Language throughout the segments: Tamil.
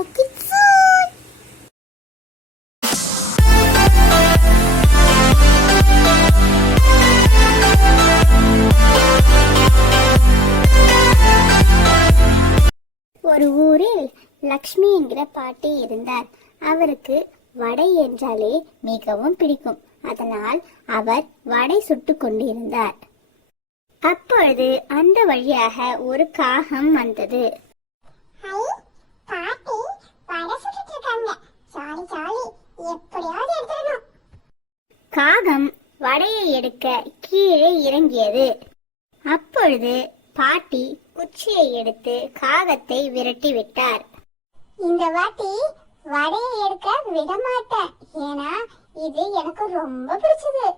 like it soon. ஒரு ஊரில் லக்ஷ்மி என்கிற பாட்டி இருந்தார். அவருக்கு வடை என்றாலே மிகவும் பிடிக்கும். அதனால் அவர் வடை சுட்டு கொண்டிருந்தார். அப்பொழுது அந்த வழியாக ஒரு காகம் வந்தது. காகம் வடையை எடுக்க கீழே இறங்கியது. அப்பொழுது பாட்டி குச்சியை எடுத்து காகத்தை விரட்டி விட்டார். இந்த வாட்டி வடையை எடுக்க விட மாட்டேன், ஏன்னா இது எனக்கு ரொம்ப பிடிச்சது.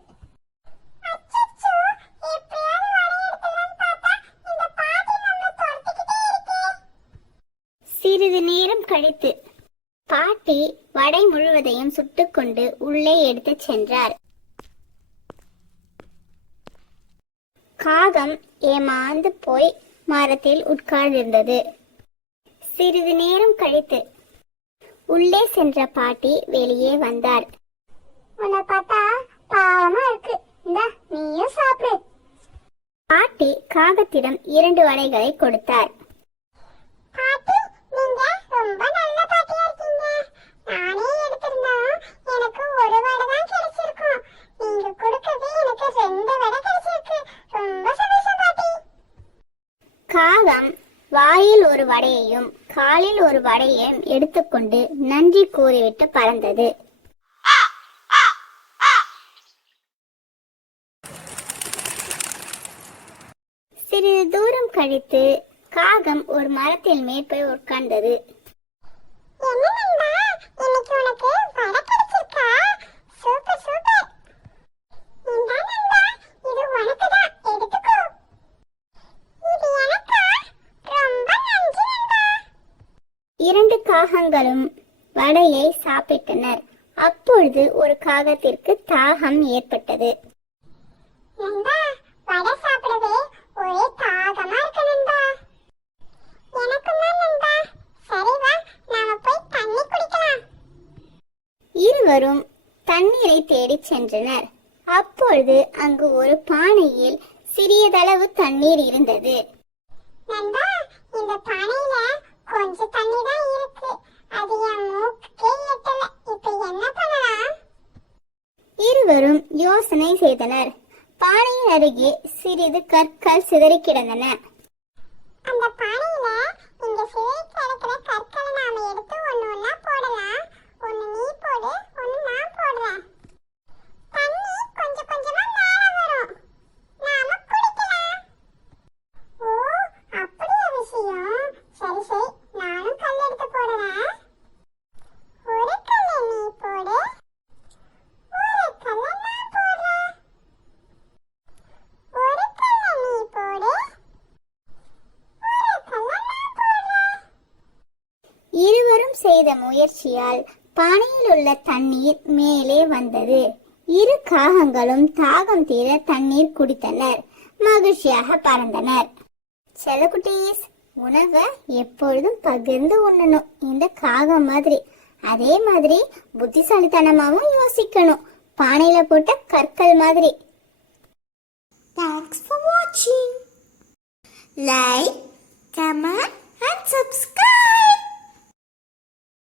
சிறிது நேரம் கழித்து பாட்டி வடை முழுவதையும் சுட்டுக்கொண்டு உள்ளே எடுத்து சென்றார். காகம் ஏமாந்து போய் மரத்தில் உட்கார்ந்திருந்தது. சிறிது நேரம் கழித்து உள்ளே சென்ற பாட்டி வெளியே வந்தார். உன்னை பார்த்தா பாவமா இருக்கு, இந்தா நீயும் சாப்பிடு. பாட்டி காகத்திடம் 2 வடைகளை கொடுத்தார். பாட்டி, நீங்க ரொம்ப நல்ல பாட்டியா இருக்கீங்க. நானே எடுத்திருந்தா எனக்கு ஒரு வடை தான் கிடைச்சிருக்கும். நீங்க கொடுக்கவே எனக்கு 2 வடை கிடைச்சிருக்கு. ரொம்ப சந்தோஷம் பாட்டி. காகம் வாயில் ஒரு வடையையும் காலில் ஒரு வடையையும் எடுத்துக்கொண்டு நன்றி கூறிவிட்டு பறந்தது. சிறிது தூரம் கழித்து காகம் ஒரு மரத்தில் மேல் போய் உட்கார்ந்தது. இரண்டு காகங்களும் வடையை சாப்பிட்டனர். அப்பொழுது ஒரு காகத்திற்கு தாகம் ஏற்பட்டது. இருவரும் தண்ணீரை தேடி சென்றனர். அப்பொழுது அங்கு ஒரு பானையில் சிறியதளவு தண்ணீர் இருந்தது. இந்த பானையில கொஞ்சம் தண்ணி தான் இருக்கு, அது என் மூக்குக்கே எட்டல. இப்ப என்ன பண்ணலாம்? இருவரும் யோசனை செய்தனர். பானையின் அருகே சிறிது கற்கள் சிதறி கிடந்தன. அந்த பானையில இந்த சிதறி கிடக்கிற கற்களை நாம எடுத்து ஒண்ணா போடலாம். ஒண்ணு நீ போடு, ஒண்ணு நான் போடுறேன். தண்ணி கொஞ்சம் கொஞ்சமா மேல வரும், நாம குடிக்கலாம். ஓ, அப்படியா விஷயம்? சரி சரி, நானும் கல் எடுத்து போடுறேன். ஒரு கல்லை நீ போடு, ஒரு கல்லை நான் போடுறேன். ஒரு கல்லை நீ போடு, ஒரு கல்லை நான் போடுறேன். இருவரும் செய்த முயற்சியால் பானையில் உள்ள தண்ணீர் மேலே வந்தது. 2 காகங்களும் தாகம் தீர தண்ணீர் குடித்தனர். மகிழ்ச்சியாக பறந்தனர். செல்லக்குட்டீஸ், உணவை எப்பொழுதும் பகிர்ந்து உண்ணணும், இந்த காகம் மாதிரி. அதே மாதிரி புத்திசாலித்தனமாவும் யோசிக்கணும், பானையில போட்ட கற்கள் மாதிரி. Thanks for watching. Like, comment and subscribe.